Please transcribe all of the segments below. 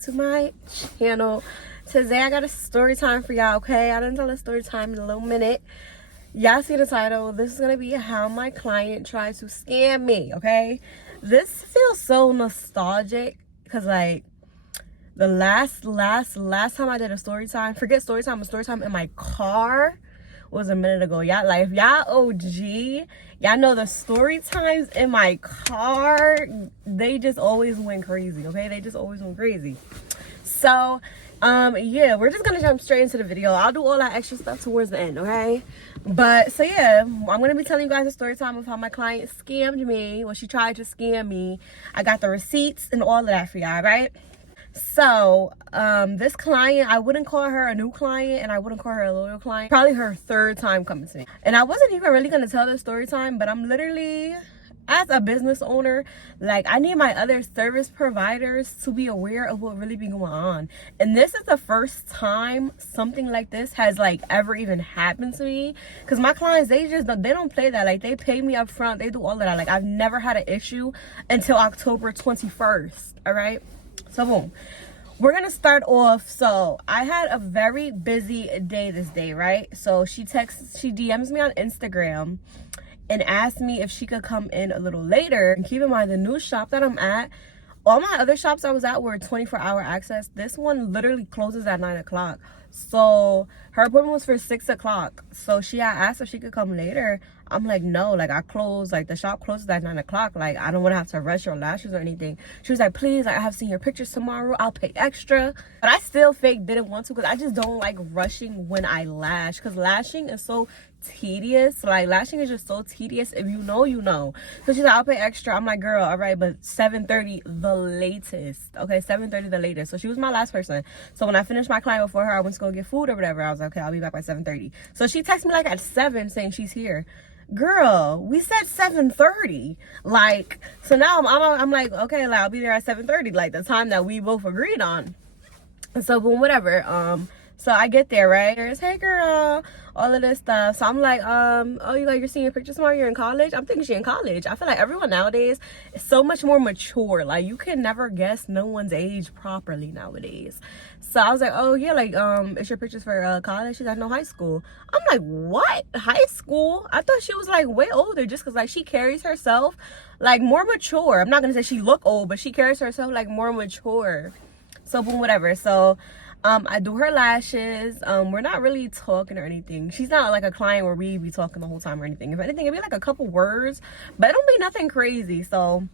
to my channel. Today I got a story time for y'all, okay? I didn't tell a story time in a little minute. Y'all see the title. This is gonna be how my client tried to scam me, okay? This feels so nostalgic because like the last time I did a story time, forget story time, a story time in my car was a minute ago. Y'all, like, if y'all OG, y'all know the story times in my car, they just always went crazy, okay? They just always went crazy. So yeah, we're just gonna jump straight into the video. I'll do all that extra stuff towards the end, okay? But so yeah, I'm gonna be telling you guys a story time of how my client scammed me. Well, she tried to scam me. I got the receipts and all of that for y'all, right? So this client, I wouldn't call her a new client and I wouldn't call her a loyal client. Probably her third time coming to me. And I wasn't even really gonna tell this story time, but I'm literally, as a business owner, like, I need my other service providers to be aware of what really be going on. And this is the first time something like this has like ever even happened to me, because my clients, they don't play that. Like, they pay me up front, they do all of that. Like, I've never had an issue until October 21st. All right, so boom, we're gonna start off. So I had a very busy day this day, right? So she DMs me on Instagram and asked me if she could come in a little later. And keep in mind, the new shop that I'm at, all my other shops I was at were 24-hour access. This one literally closes at 9 o'clock. So her appointment was for 6 o'clock. So she had asked if she could come later. I'm like, no, like, I close, like, the shop closes at 9 o'clock. Like, I don't want to have to rush your lashes or anything. She was like, please, I have seen your pictures tomorrow. I'll pay extra. But I still didn't want to, because I just don't like rushing when I lash, because lashing is so tedious. Like, lashing is just so tedious. If you know, you know. So she's like, I'll pay extra. I'm like, girl, all right, but 7:30 the latest. Okay, 7:30 the latest. So she was my last person. So when I finished my client before her, I went to go get food or whatever. I was like, okay, I'll be back by 7:30. So she texted me like at 7 saying she's here. Girl, we said 7:30. Like, so now I'm like, okay, like, I'll be there at 7:30, like the time that we both agreed on. And so boom, whatever. So I get there, right? There's, hey girl, all of this stuff. So I'm like, oh, you're seeing your pictures tomorrow? You're in college? I'm thinking she in college. I feel like everyone nowadays is so much more mature. Like, you can never guess no one's age properly nowadays. So I was like, oh yeah, like, is your pictures for college? She's like, no, high school. I'm like, what? High school? I thought she was like way older, just because like she carries herself like more mature. I'm not gonna say she look old, but she carries herself like more mature. So boom, whatever. So I do her lashes. We're not really talking or anything. She's not like a client where we be talking the whole time or anything. If anything, it'd be like a couple words, but it don't be nothing crazy. So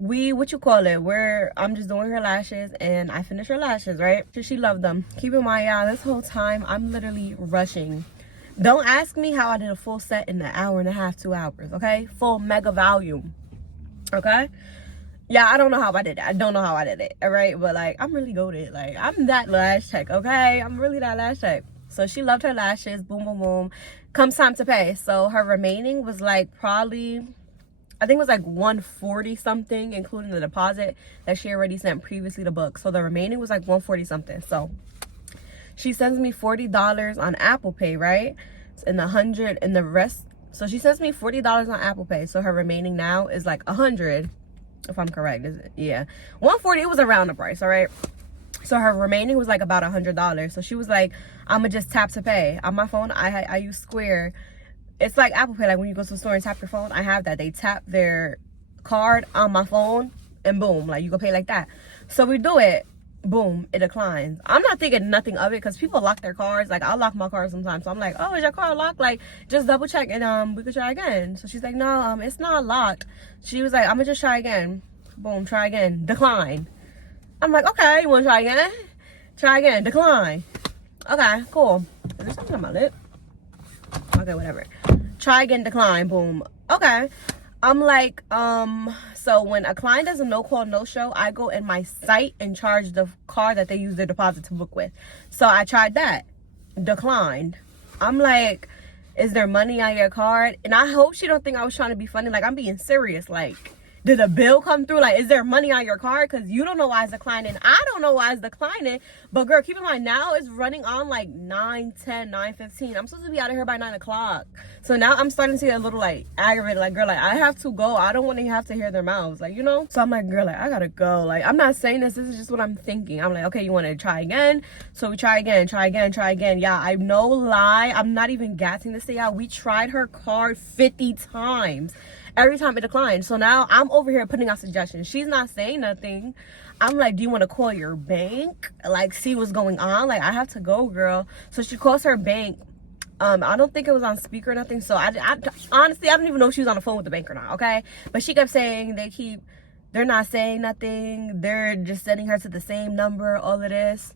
I'm just doing her lashes and I finish her lashes, right? She loved them. Keep in mind, y'all, this whole time I'm literally rushing. Don't ask me how I did a full set in an hour and a half, 2 hours, okay? Full mega volume, okay? Yeah, I don't know how I did it. I don't know how I did it, all right? But like, I'm really goated. Like, I'm that lash tech, okay? I'm really that lash tech. So she loved her lashes. Boom, boom, boom. Comes time to pay. So her remaining was like probably, I think it was like 140 something, including the deposit that she already sent previously to book. So the remaining was like 140 something. So she sends me $40 on Apple Pay, right? And the 100 and the rest. So she sends me $40 on Apple Pay. So her remaining now is like 100. If I'm correct, is it? Yeah, 140. It was around the price, all right? So her remaining was like about $100. So she was like, I'm gonna just tap to pay on my phone. I use Square. It's like Apple Pay. Like, when you go to the store and tap your phone, I have that. They tap their card on my phone and boom, like, you can pay like that. So we do it. Boom, it declines. I'm not thinking nothing of it, because people lock their cards. Like, I'll lock my card sometimes. So I'm like, oh, is your card locked? Like, just double check and we could try again. So she's like, no, it's not locked. She was like, I'm gonna just try again. Boom, try again, decline. I'm like, okay, you wanna try again? Try again, decline. Okay, cool. Is there something on my lip? Okay, whatever. Try again, decline, boom. Okay. I'm like, so when a client does a no call, no show, I go in my site and charge the card that they use their deposit to book with. So I tried that, declined. I'm like, is there money on your card? And I hope she don't think I was trying to be funny. Like, I'm being serious. Like, did a bill come through? Like, is there money on your card? Because you don't know why it's declining. I don't know why it's declining. But girl, keep in mind, now it's running on like 9:10, 9:15. I'm supposed to be out of here by 9 o'clock. So now I'm starting to get a little like aggravated. Like, girl, like I have to go. I don't want to have to hear their mouths, like, you know. So I'm like, girl, like I gotta go. Like, I'm not saying this is just what I'm thinking. I'm like, okay, you want to try again? So we try again. Yeah, I no lie, I'm not even gassing this thing out. We tried her card 50 times. Every time it declined. So now I'm over here putting out suggestions. She's not saying nothing. I'm like, do you want to call your bank? Like, see what's going on? Like, I have to go, girl. So she calls her bank. I don't think it was on speaker or nothing. So I honestly, I don't even know if she was on the phone with the bank or not, okay? But she kept saying they're not saying nothing. They're just sending her to the same number, all of this.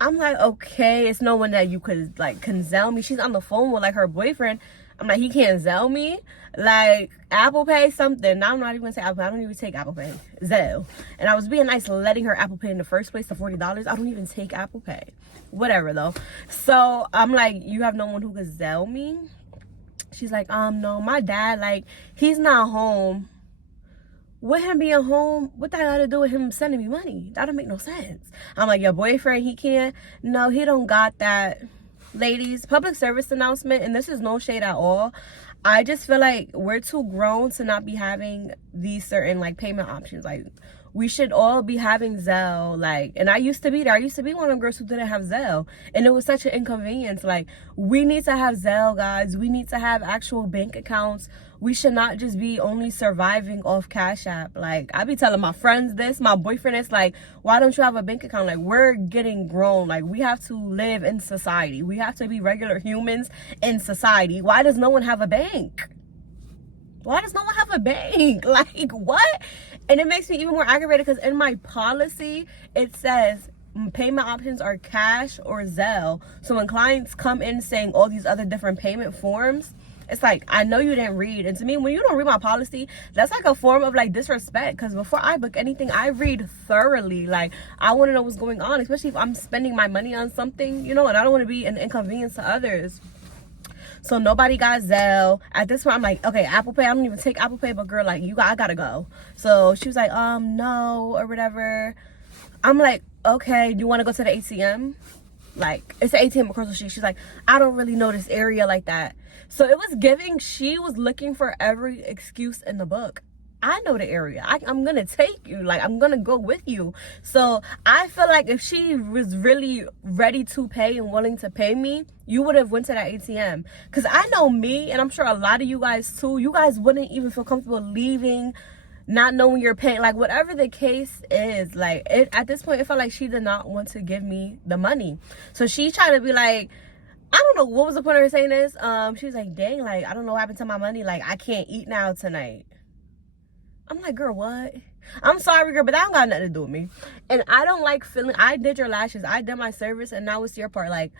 I'm like, okay, it's no one that you could, like, can Zelle me. She's on the phone with, like, her boyfriend. I'm like, he can't Zelle me? Like, Apple Pay something. Now I'm not even going to say Apple Pay. I don't even take Apple Pay. Zelle. And I was being nice letting her Apple Pay in the first place, the $40. I don't even take Apple Pay. Whatever, though. So, I'm like, you have no one who could Zelle me? She's like, no, my dad, like, he's not home. With him being home, what that got to do with him sending me money? That don't make no sense. I'm like, your boyfriend, he can't? No, he don't got that. Ladies, public service announcement, and this is no shade at all. I just feel like we're too grown to not be having these certain, like, payment options. Like, we should all be having Zelle. Like, and I used to be there. I used to be one of them girls who didn't have Zelle, and it was such an inconvenience. Like, we need to have Zelle, guys. We need to have actual bank accounts. We should not just be only surviving off Cash App. Like, I be telling my friends this, my boyfriend is like, why don't you have a bank account? Like, we're getting grown. Like, we have to live in society. We have to be regular humans in society. Why does no one have a bank? Why does no one have a bank? Like, what? And it makes me even more aggravated because in my policy, it says payment options are cash or Zelle. So when clients come in saying all these other different payment forms, it's like, I know you didn't read. And to me, when you don't read my policy, that's like a form of, like, disrespect. Because before I book anything, I read thoroughly. Like, I want to know what's going on, especially if I'm spending my money on something, you know, and I don't want to be an inconvenience to others. So nobody got Zelle. At this point, I'm like, okay, Apple Pay. I don't even take Apple Pay, but girl, like, I gotta go. So she was like, no, or whatever. I'm like, okay, do you want to go to the ATM? Like, it's an ATM across the street. She's like, I don't really know this area like that. So it was giving, she was looking for every excuse in the book. I know the area. I'm gonna take you. Like, I'm gonna go with you. So I feel like if she was really ready to pay and willing to pay me, you would have went to that ATM. Because I know me, and I'm sure a lot of you guys too, you guys wouldn't even feel comfortable leaving, not knowing you're paying. Like, whatever the case is, like, at this point, it felt like she did not want to give me the money. So she tried to be like, I don't know what was the point of her saying this. She was like, dang, like, I don't know what happened to my money. Like, I can't eat now tonight. I'm like, girl, what? I'm sorry, girl, but that don't got nothing to do with me. And I don't like feeling, I did your lashes, I did my service, and now it's your part. Like,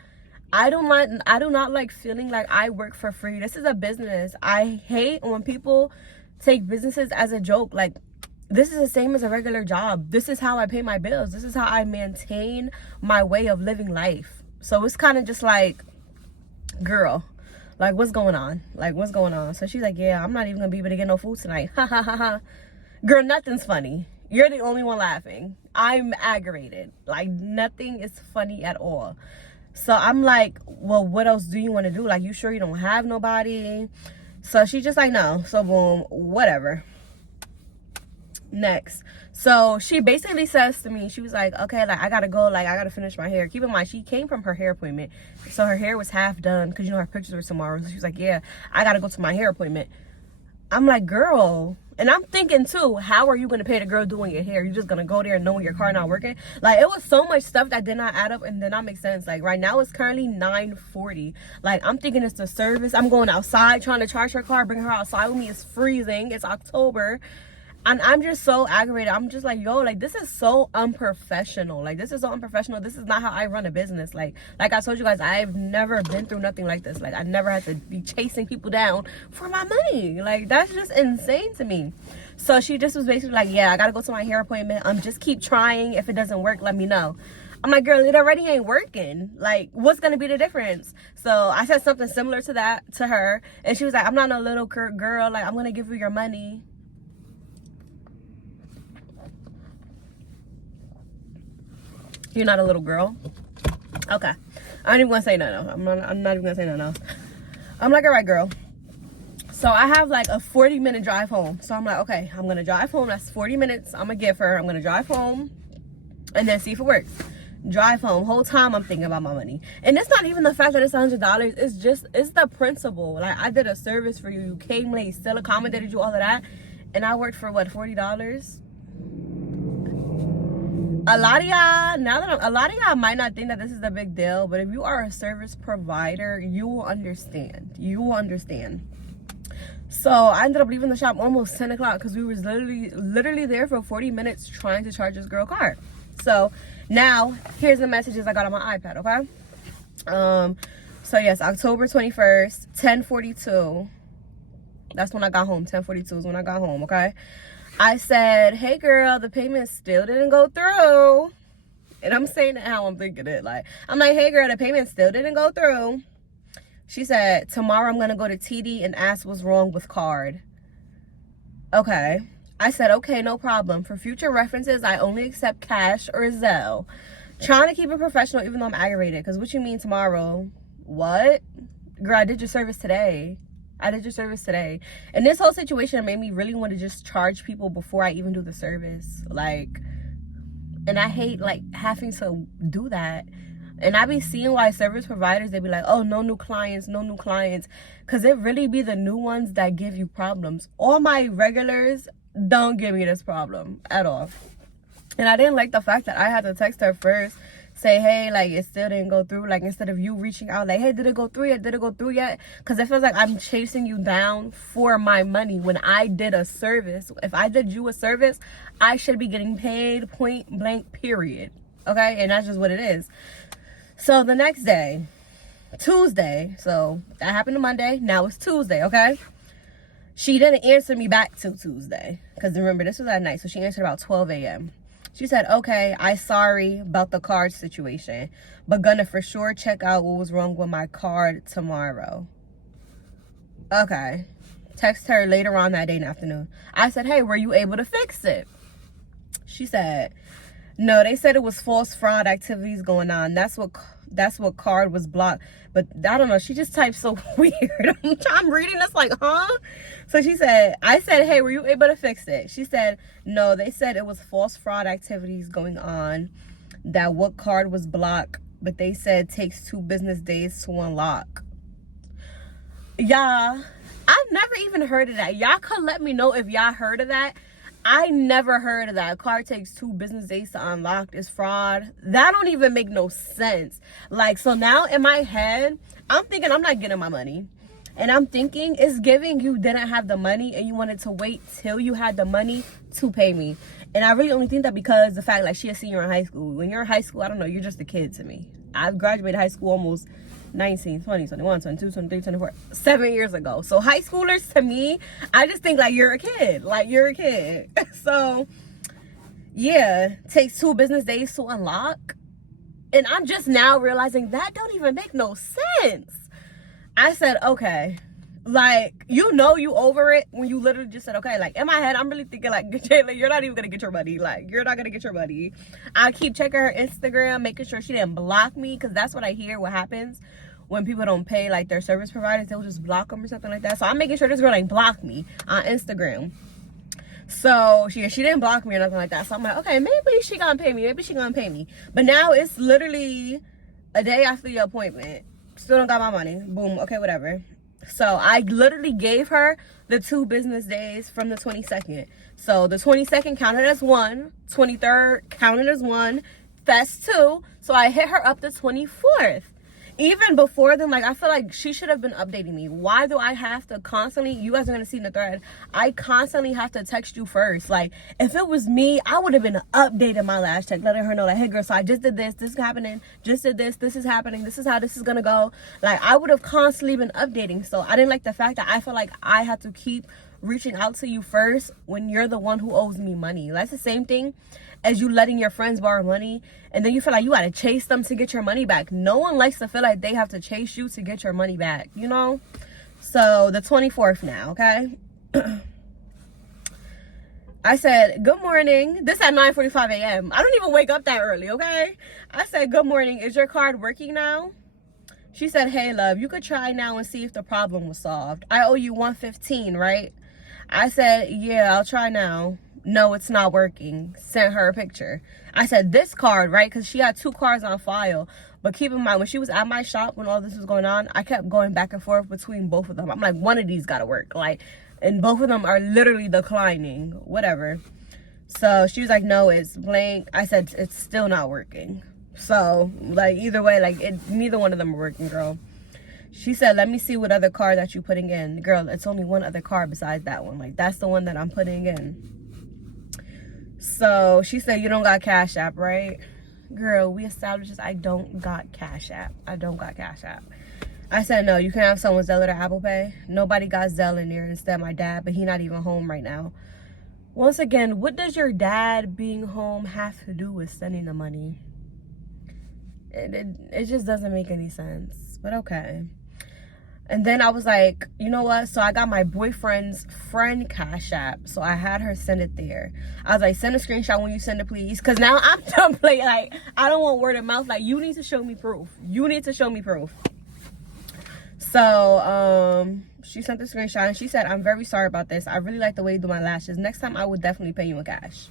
I do not like feeling like I work for free. This is a business. I hate when people take businesses as a joke. Like, this is the same as a regular job. This is how I pay my bills. This is how I maintain my way of living life. So it's kind of just like, girl, like, what's going on? Like, what's going on? So she's like, yeah, I'm not even gonna be able to get no food tonight. Ha ha ha ha. Girl, nothing's funny. You're the only one laughing. I'm aggravated. Like, nothing is funny at all. So I'm like, well, what else do you want to do? Like, you sure you don't have nobody? So she's just like, no. So boom, whatever. Next. So she basically says to me, she was like, okay, like, I gotta go, like, I gotta finish my hair. Keep in mind, she came from her hair appointment, so her hair was half done because, you know, her pictures were tomorrow. So she was like, yeah, I gotta go to my hair appointment. I'm like, girl, and I'm thinking too, how are you gonna pay the girl doing your hair? You just gonna go there and knowing your car not working? Like, it was so much stuff that did not add up and did not make sense. Like, right now it's currently 9:40. Like, I'm thinking it's the service. I'm going outside trying to charge her car, bring her outside with me. It's freezing. It's October. And I'm just so aggravated. I'm just like, yo, like, this is so unprofessional. Like, this is so unprofessional. This is not how I run a business. Like I told you guys, I've never been through nothing like this. Like, I never had to be chasing people down for my money. Like, that's just insane to me. So she just was basically like, yeah, I gotta go to my hair appointment. Just keep trying. If it doesn't work, let me know. I'm like, girl, it already ain't working. Like, what's gonna be the difference? So I said something similar to that to her, and she was like, I'm not no little girl. Like, I'm gonna give you your money. You're not a little girl? Okay. I ain't even gonna say nothing else. I'm not even gonna say nothing else. I'm like, all right, girl. So I have like a 40-minute drive home. So I'm like, okay, I'm gonna drive home. That's 40 minutes. I'm gonna give her. I'm gonna drive home and then see if it works. Drive home. Whole time I'm thinking about my money. And it's not even the fact that it's $100. It's the principle. Like, I did a service for you. You came late, still accommodated you, all of that. And I worked for what, $40? A lot of y'all might not think that this is a big deal, but if you are a service provider, you will understand. You will understand. So I ended up leaving the shop almost 10 o'clock because we was literally there for 40 minutes trying to charge this girl car. So now here's the messages I got on my iPad, okay? So yes, October 21st, 10:42. That's when I got home. 10:42 is when I got home, okay? I said, hey girl, the payment still didn't go through. And I'm saying it how I'm thinking it. Like, I'm like, hey girl, the payment still didn't go through. She said, tomorrow I'm gonna go to TD and ask what's wrong with card. Okay. I said, okay, no problem. For future references, I only accept cash or Zelle. Trying to keep it professional even though I'm aggravated. Because what you mean tomorrow? What? Girl, I did your service today. I did your service today. And this whole situation made me really want to just charge people before I even do the service. Like, and I hate like having to do that. And I be seeing why service providers, they be like, oh, no new clients, no new clients. Because it really be the new ones that give you problems. All my regulars don't give me this problem at all. And I didn't like the fact that I had to text her first, say, hey, like, it still didn't go through. Like, instead of you reaching out, like, hey, did it go through yet? Did it go through yet? Because it feels like I'm chasing you down for my money when I did a service. If I did you a service, I should be getting paid, point blank, period. Okay? And that's just what it is. So the next day, Tuesday, so that happened on Monday. Now it's Tuesday, okay? She didn't answer me back till Tuesday. Because remember, this was at night. So she answered about 12 a.m. She said, okay, I sorry about the card situation, but gonna for sure check out what was wrong with my card tomorrow. Okay. Text her later on that day in the afternoon. I said, hey, were you able to fix it? She said, no, they said it was false fraud activities going on. That's what card was blocked. But I don't know. She just typed so weird. I'm reading this like, huh? So she said, I said, hey, were you able to fix it? She said, no, they said it was false fraud activities going on. That what card was blocked. But they said it takes 2 business days to unlock. Y'all, I've never even heard of that. Y'all could let me know if y'all heard of that. I never heard of that. A card takes 2 business days to unlock. Is fraud. That don't even make no sense. Like, so now in my head, I'm thinking I'm not getting my money. And I'm thinking it's giving you didn't have the money and you wanted to wait till you had the money to pay me. And I really only think that because the fact like she a senior in high school. When you're in high school, I don't know, you're just a kid to me. I've graduated high school almost 19, 20, 21, 22, 23, 24, 7 years ago. So high schoolers, to me, I just think like you're a kid. Like you're a kid. So yeah, takes 2 business days to unlock. And I'm just now realizing that don't even make no sense. I said, okay. Like, you know you over it when you literally just said, okay. Like, in my head, I'm really thinking, like, Jaelah, you're not even going to get your money. Like, you're not going to get your money. I keep checking her Instagram, making sure she didn't block me. Because that's what I hear what happens when people don't pay, like, their service providers. They'll just block them or something like that. So I'm making sure this girl ain't blocked me on Instagram. So she didn't block me or nothing like that. So I'm like, okay, maybe she gonna pay me. Maybe she gonna pay me. But now it's literally a day after your appointment. Still don't got my money. Boom. Okay, whatever. So I literally gave her the 2 business days from the 22nd. So the 22nd counted as 1. 23rd counted as 1. That's 2. So I hit her up the 24th. Even before then, like, I feel like she should have been updating me. Why do I have to constantly, you guys are going to see in the thread, I constantly have to text you first. Like, if it was me, I would have been updating my last text, letting her know, like, hey, girl, so I just did this is happening, just did this is happening, this is how this is going to go. Like, I would have constantly been updating. So I didn't like the fact that I feel like I had to keep reaching out to you first when you're the one who owes me money. That's the same thing as you letting your friends borrow money and then you feel like you gotta chase them to get your money back. No one likes to feel like they have to chase you to get your money back, you know? So the 24th now, okay? I said, good morning. This at 9:45 a.m. I don't even wake up that early, okay? I said, good morning. Is your card working now? She said, hey, love, you could try now and see if the problem was solved. I owe you $115, right? I said, yeah, I'll try now. No, it's not working. Sent her a picture. I said, this card, right? Because she had 2 cards on file. But keep in mind, when she was at my shop, when all this was going on, I kept going back and forth between both of them. I'm like, one of these got to work. Like, and both of them are literally declining. Whatever. So she was like, no, it's blank. I said, it's still not working. So, like, either way, like, neither one of them are working, girl. She said, let me see what other card that you're putting in. Girl, it's only one other card besides that one. Like, that's the one that I'm putting in. So she said, you don't got Cash App, right? Girl, we established this. I don't got Cash App. I don't got Cash App. I said, no, you can have someone Zelle or Apple Pay. Nobody got Zelle in there. Instead, my dad, but he not even home right now. Once again, what does your dad being home have to do with sending the money? It just doesn't make any sense. But okay. And then I was like, you know what? So I got my boyfriend's friend Cash App. So I had her send it there. I was like, send a screenshot when you send it, please. Because now I'm done playing. Like, I don't want word of mouth. Like, you need to show me proof. You need to show me proof. So, she sent the screenshot and she said, I'm very sorry about this. I really like the way you do my lashes. Next time I would definitely pay you in cash.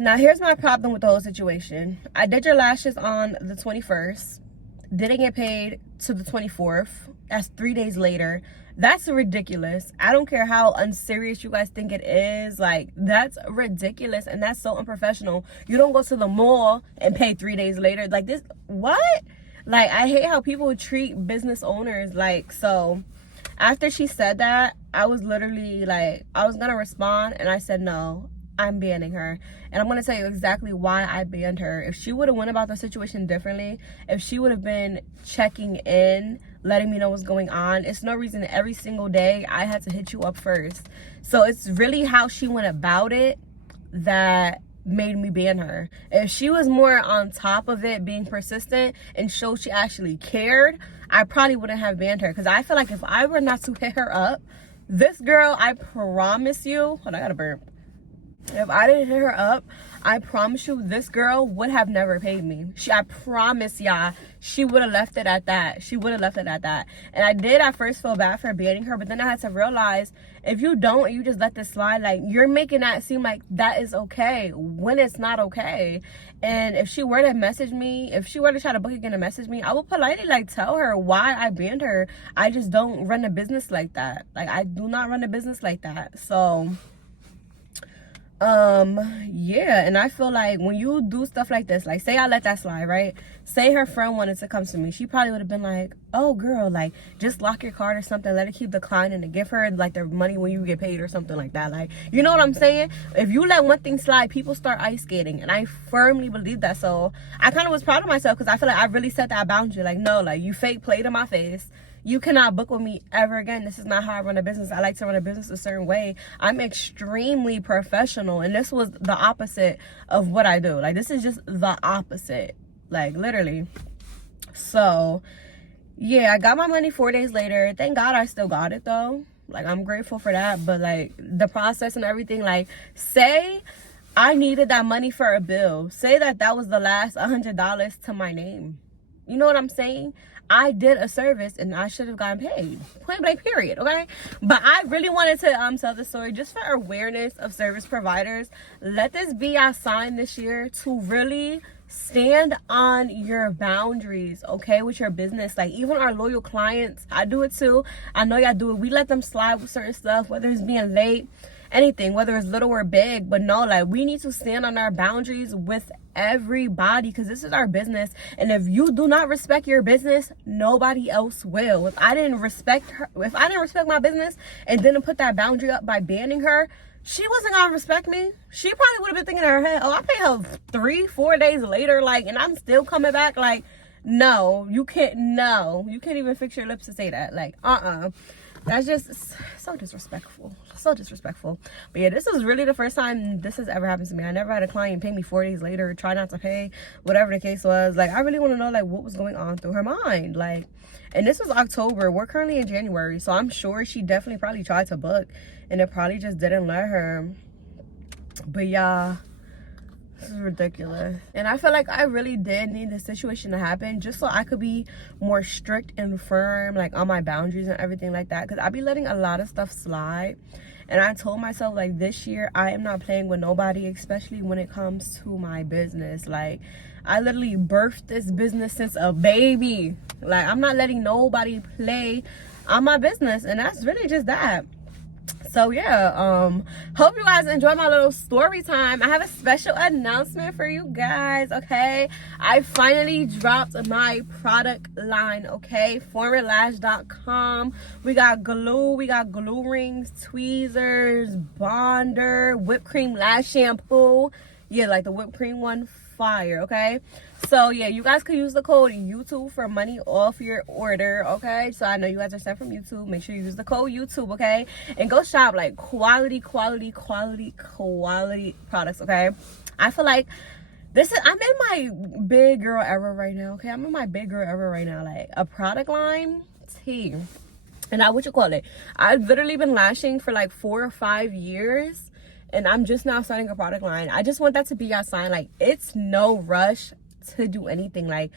Now, here's my problem with the whole situation. I did your lashes on the 21st. Didn't get paid to the 24th. That's 3 days later. That's ridiculous. I don't care how unserious you guys think it is. Like, that's ridiculous and that's so unprofessional. You don't go to the mall and pay 3 days later. Like, this, what? Like, I hate how people treat business owners. Like, so after she said that, I was literally like, I was gonna respond and I said, no, I'm banning her. And I'm going to tell you exactly why I banned her. If she would have went about the situation differently, if she would have been checking in, letting me know what's going on, it's no reason every single day I had to hit you up first. So it's really how she went about it that made me ban her. If she was more on top of it, being persistent and showed she actually cared, I probably wouldn't have banned her. Because I feel like if I were not to hit her up, this girl, I promise you, hold on, I got a burp. If I didn't hit her up, I promise you this girl would have never paid me. I promise y'all, she would have left it at that. She would have left it at that. And I did at first feel bad for banning her, but then I had to realize if you don't, you just let this slide, like, you're making that seem like that is okay when it's not okay. And if she were to message me, if she were to try to book again and message me, I will politely, like, tell her why I banned her. I just don't run a business like that. Like, I do not run a business like that. So yeah, and I feel like when you do stuff like this, like, say I let that slide, right? Say her friend wanted to come to me, she probably would have been like, oh girl, like, just lock your card or something, let it keep declining and give her like the money when you get paid or something like that. Like, you know what I'm saying? If you let one thing slide, people start ice skating, and I firmly believe that. So I kind of was proud of myself because I feel like I really set that boundary. Like, no, like, you fake played in my face. You cannot book with me ever again. This is not how I run a business. I like to run a business a certain way. I'm extremely professional, and this was the opposite of what I do. Like, this is just the opposite, like, literally. So yeah, I got my money 4 days later. Thank God I still got it though. Like, I'm grateful for that. But like, the process and everything, like, say I needed that money for a bill, say that was the last $100 to my name. You know what I'm saying? I did a service and I should have gotten paid. Point blank, period, okay? But I really wanted to tell the story just for awareness of service providers. Let this be our sign this year to really stand on your boundaries, okay, with your business. Like, even our loyal clients, I do it too. I know y'all do it. We let them slide with certain stuff, whether it's being late, anything, whether it's little or big. But no, like, we need to stand on our boundaries with everybody, because this is our business. And if you do not respect your business, nobody else will. If I didn't respect her, if I didn't respect my business and didn't put that boundary up by banning her, she wasn't gonna respect me. She probably would have been thinking in her head, oh, I paid her 3-4 days later, like, and I'm still coming back. Like, no, you can't even fix your lips to say that. Like, that's just so disrespectful. So disrespectful. But yeah, this is really the first time this has ever happened to me. I never had a client pay me 4 days later, try not to pay, whatever the case was. Like, I really want to know, like, what was going on through her mind. Like, and this was October. We're currently in January. So I'm sure she definitely probably tried to book and it probably just didn't let her. But yeah, This is ridiculous. And I feel like I really did need this situation to happen just so I could be more strict and firm, like on my boundaries and everything like that. Because I be letting a lot of stuff slide. And I told myself, like, this year I am not playing with nobody, especially when it comes to my business. Like, I literally birthed this business since a baby. Like, I'm not letting nobody play on my business. And that's really just that. So yeah, hope you guys enjoy my little story time. I have a special announcement for you guys, okay? I finally dropped my product line, okay? Foreignlash.com. We got glue rings, tweezers, bonder, whipped cream lash shampoo. Yeah, like the whipped cream one, fire, okay? So yeah, you guys could use the code YouTube for money off your order, okay? So I know you guys are sent from YouTube. Make sure you use the code YouTube, okay? And go shop like quality products, okay? I feel like I'm in my big girl era right now, okay? I'm in my big girl era right now. Like a product line, tea. And I've literally been lashing for like 4 or 5 years. And I'm just now starting a product line. I just want that to be your sign. Like, it's no rush to do anything. Like,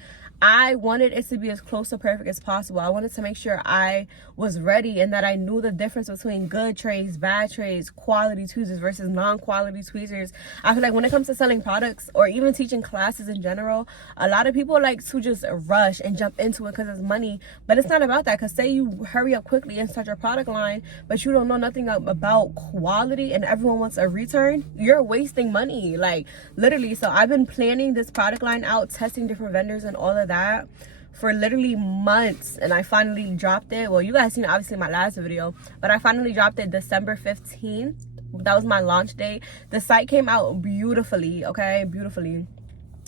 I wanted it to be as close to perfect as possible. I wanted to make sure I was ready and that I knew the difference between good trades, bad trades, quality tweezers versus non-quality tweezers. I feel like when it comes to selling products or even teaching classes in general, a lot of people like to just rush and jump into it because it's money. But it's not about that, because say you hurry up quickly and start your product line, but you don't know nothing about quality and everyone wants a return, you're wasting money, like literally. So I've been planning this product line out, testing different vendors and all of that for literally months, and I finally dropped it. Well, you guys seen obviously my last video, but I finally dropped it December 15th. That was my launch day. The site came out beautifully, okay, beautifully.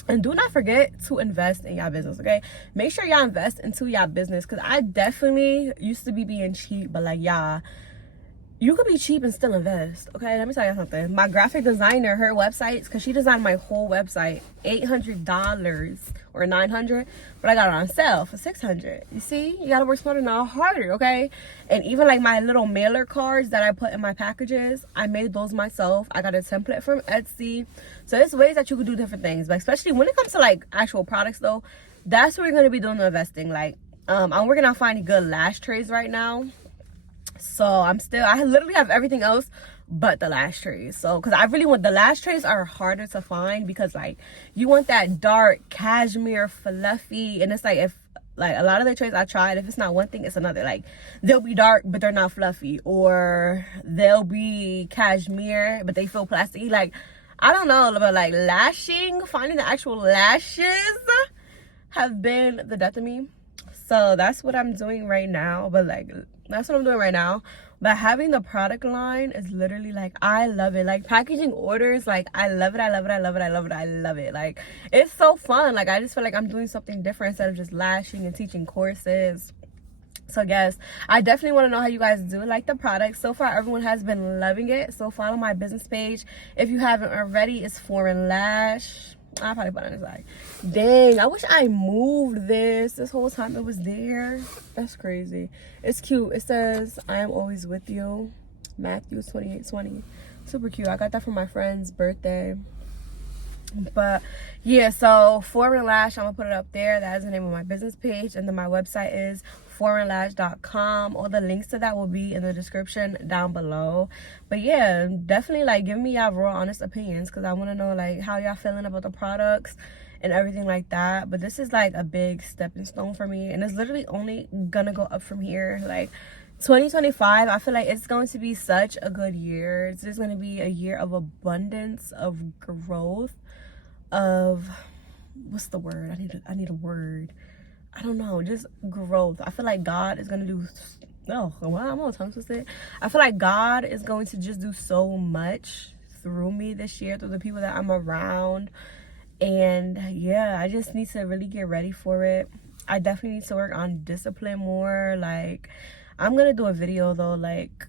And do not forget to invest in your business, okay? Make sure y'all invest into your business, because I definitely used to be being cheap, but like, y'all, you could be cheap and still invest, okay? Let me tell you something. My graphic designer, her websites, because she designed my whole website, $800 or $900, but I got it on sale for $600. You see, you gotta work smarter, not harder, okay? And even like my little mailer cards that I put in my packages, I made those myself. I got a template from Etsy. So there's ways that you could do different things, but especially when it comes to like actual products though, that's where you're gonna be doing the investing. Like, I'm working on finding good lash trays right now. So I literally have everything else but the lash trays. So because I really want, the lash trays are harder to find, because like you want that dark cashmere fluffy, and it's like, if like a lot of the trays I tried, if it's not one thing, it's another. Like they'll be dark but they're not fluffy, or they'll be cashmere but they feel plasticky. Like, I don't know, but like finding the actual lashes have been the death of me. So that's what I'm doing right now. But like, that's what I'm doing right now. But having the product line is literally like, I love it. Like packaging orders, like I love it. Like, it's so fun. Like, I just feel like I'm doing something different instead of just lashing and teaching courses. So yes, I definitely want to know how you guys do like the product. So far, everyone has been loving it. So follow my business page if you haven't already. It's Foreign Lash. I'll probably put it on the side. Dang, I wish I moved this whole time it was there. That's crazy. It's cute. It says, I am always with you. Matthew 28:20. Super cute. I got that for my friend's birthday. But yeah, so Foreign Lash, I'm gonna put it up there. That is the name of my business page. And then my website is foreignlash.com. All the links to that will be in the description down below. But yeah, definitely like give me y'all raw honest opinions, because I want to know like how y'all feeling about the products and everything like that. But this is like a big stepping stone for me, and it's literally only gonna go up from here. Like 2025, I feel like it's going to be such a good year. It's just going to be a year of abundance, of growth, of, what's the word? I need a word. I don't know, just growth. I feel like God is going to do, I'm all tongue twisted. I feel like God is going to just do so much through me this year, through the people that I'm around. And yeah, I just need to really get ready for it. I definitely need to work on discipline more. Like, I'm gonna do a video though, like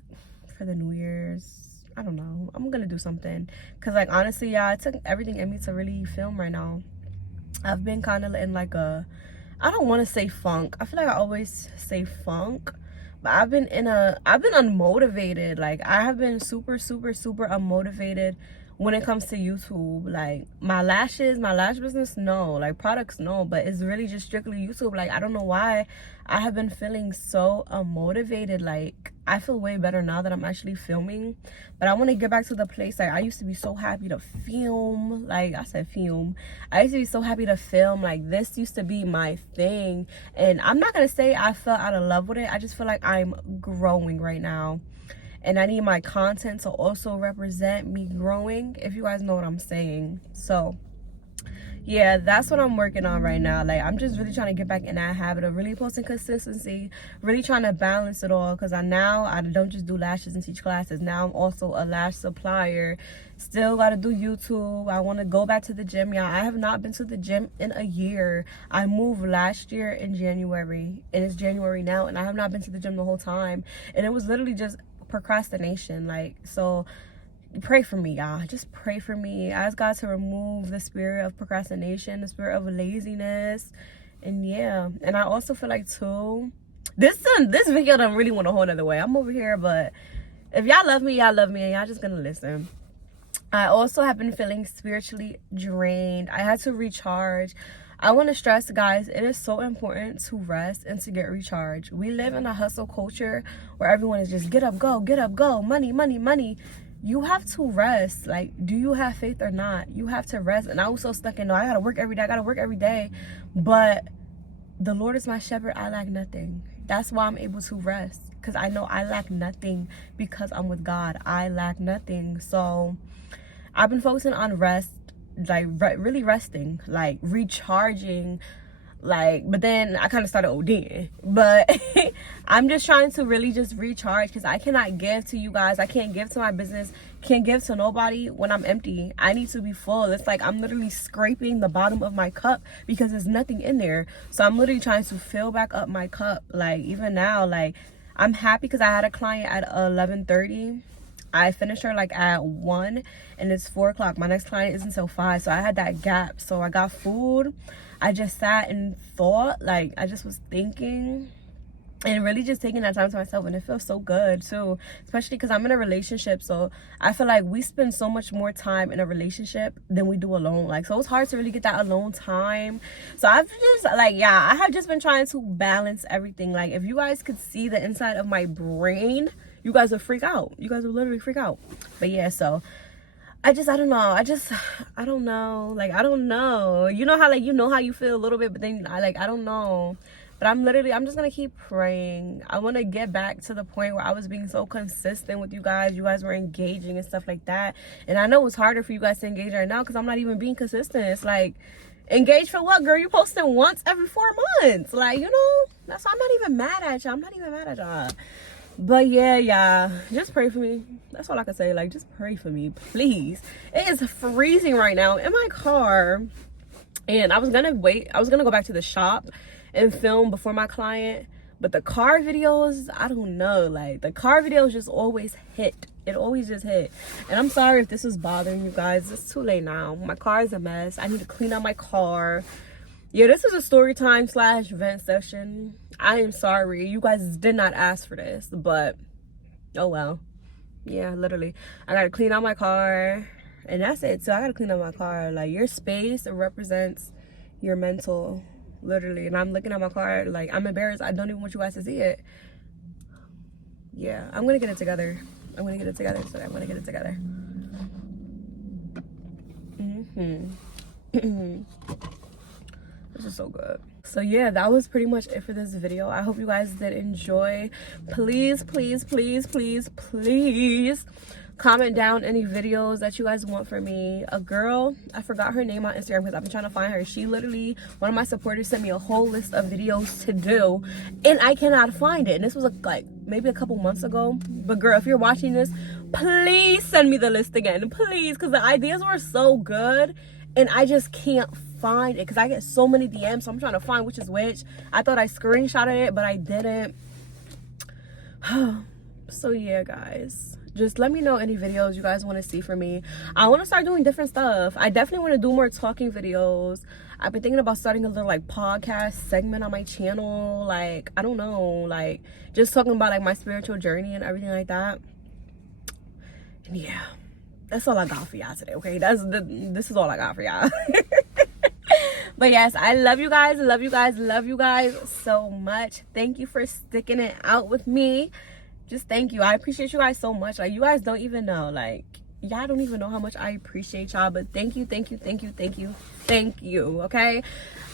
for the New Year's. I don't know, I'm gonna do something, because like honestly, yeah, it took everything in me to really film right now. I've been kind of in like a, I don't want to say funk. I feel like I always say funk, but I've been unmotivated. Like I have been super unmotivated when it comes to YouTube. Like my lash business, no. Like products, no. But it's really just strictly YouTube. Like I don't know why I have been feeling so unmotivated. Like I feel way better now that I'm actually filming, but I want to get back to the place. Like I used to be so happy to film. Like I said film. I used to be so happy to film. Like this used to be my thing, and I'm not gonna say I fell out of love with it. I just feel like I'm growing right now, and I need my content to also represent me growing, if you guys know what I'm saying. So yeah, that's what I'm working on right now. Like I'm just really trying to get back in that habit of really posting consistency, really trying to balance it all, because I don't just do lashes and teach classes. Now I'm also a lash supplier. Still got to do YouTube. I want to go back to the gym. Yeah, I have not been to the gym in a year. I moved last year in January, and it's January now, and I have not been to the gym the whole time, and it was literally just procrastination. Like, so pray for me, y'all. Just pray for me. Ask God to remove the spirit of procrastination, the spirit of laziness. And yeah, and I also feel like too, this video don't really want a whole nother way. I'm over here, but if y'all love me, and y'all just gonna listen. I also have been feeling spiritually drained. I had to recharge. I want to stress, guys, it is so important to rest and to get recharged. We live in a hustle culture where everyone is just get up, go, money, money, money. You have to rest. Like, do you have faith or not? You have to rest. And I was so stuck in, no, I gotta work every day. But the Lord is my shepherd. I lack nothing. That's why I'm able to rest, because I know I lack nothing because I'm with God. I lack nothing. So I've been focusing on rest, like really resting, like recharging. Like, but then I kind of started ODing, but I'm just trying to really just recharge, because I cannot give to you guys. I can't give to my business, can't give to nobody when I'm empty. I need to be full. It's like I'm literally scraping the bottom of my cup because there's nothing in there. So I'm literally trying to fill back up my cup. Like even now, like I'm happy because I had a client at 11:30. I finished her like at 1, and it's 4 o'clock. My next client is until 5, so I had that gap. So I got food. I just sat and thought, like I just was thinking and really just taking that time to myself, and it feels so good too, especially because I'm in a relationship. So I feel like we spend so much more time in a relationship than we do alone. Like, so it's hard to really get that alone time. So I've just like, yeah, I have just been trying to balance everything. Like if you guys could see the inside of my brain, you guys would freak out. You guys would literally freak out. But yeah, so I don't know. I don't know. Like, I don't know. You know how, like, you know how you feel a little bit, but then I don't know. But I'm just going to keep praying. I want to get back to the point where I was being so consistent with you guys. You guys were engaging and stuff like that. And I know it's harder for you guys to engage right now because I'm not even being consistent. It's like, engage for what, girl? You posting once every 4 months. Like, you know, that's why I'm not even mad at y'all. But yeah, just pray for me. That's all I can say. Like, just pray for me, please. It is freezing right now in my car, and I was gonna go back to the shop and film before my client, but the car videos, I don't know, like the car videos just always hit. It always just hit. And I'm sorry if this was bothering you guys. It's too late now. My car is a mess. I need to clean out my car. Yeah, this is a story time / vent session. I am sorry. You guys did not ask for this, but oh well. Yeah, literally. I gotta clean out my car, and that's it. So I gotta clean out my car. Like, your space, it represents your mental, literally. And I'm looking at my car, like, I'm embarrassed. I don't even want you guys to see it. Yeah, I'm gonna get it together. So I'm gonna get it together. This is so good. So yeah, that was pretty much it for this video. I hope you guys did enjoy. Please comment down any videos that you guys want from me. A girl, I forgot her name on Instagram because I've been trying to find her. She literally, one of my supporters, sent me a whole list of videos to do, and I cannot find it. And this was like maybe a couple months ago. But girl, if you're watching this, please send me the list again, please, because the ideas were so good and I just can't find it because I get so many DMs. So I'm trying to find which is which. I thought I screenshotted it, but I didn't. So yeah, guys, just let me know any videos you guys want to see from me. I want to start doing different stuff. I definitely want to do more talking videos. I've been thinking about starting a little like podcast segment on my channel. Like, I don't know, like just talking about like my spiritual journey and everything like that. And yeah, that's all I got for y'all today, okay? This is all I got for y'all. But yes, I love you guys, love you guys, love you guys so much. Thank you for sticking it out with me. Just thank you. I appreciate you guys so much. Like, you guys don't even know, like, y'all don't even know how much I appreciate y'all. But thank you, thank you, thank you, thank you, thank you. Okay,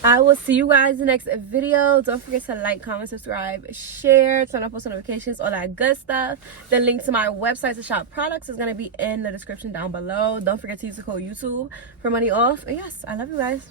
I will see you guys in the next video. Don't forget to like, comment, subscribe, share, turn on post notifications, all that good stuff. The link to my website to shop products is going to be in the description down below. Don't forget to use the code YouTube for money off. And yes, I love you guys.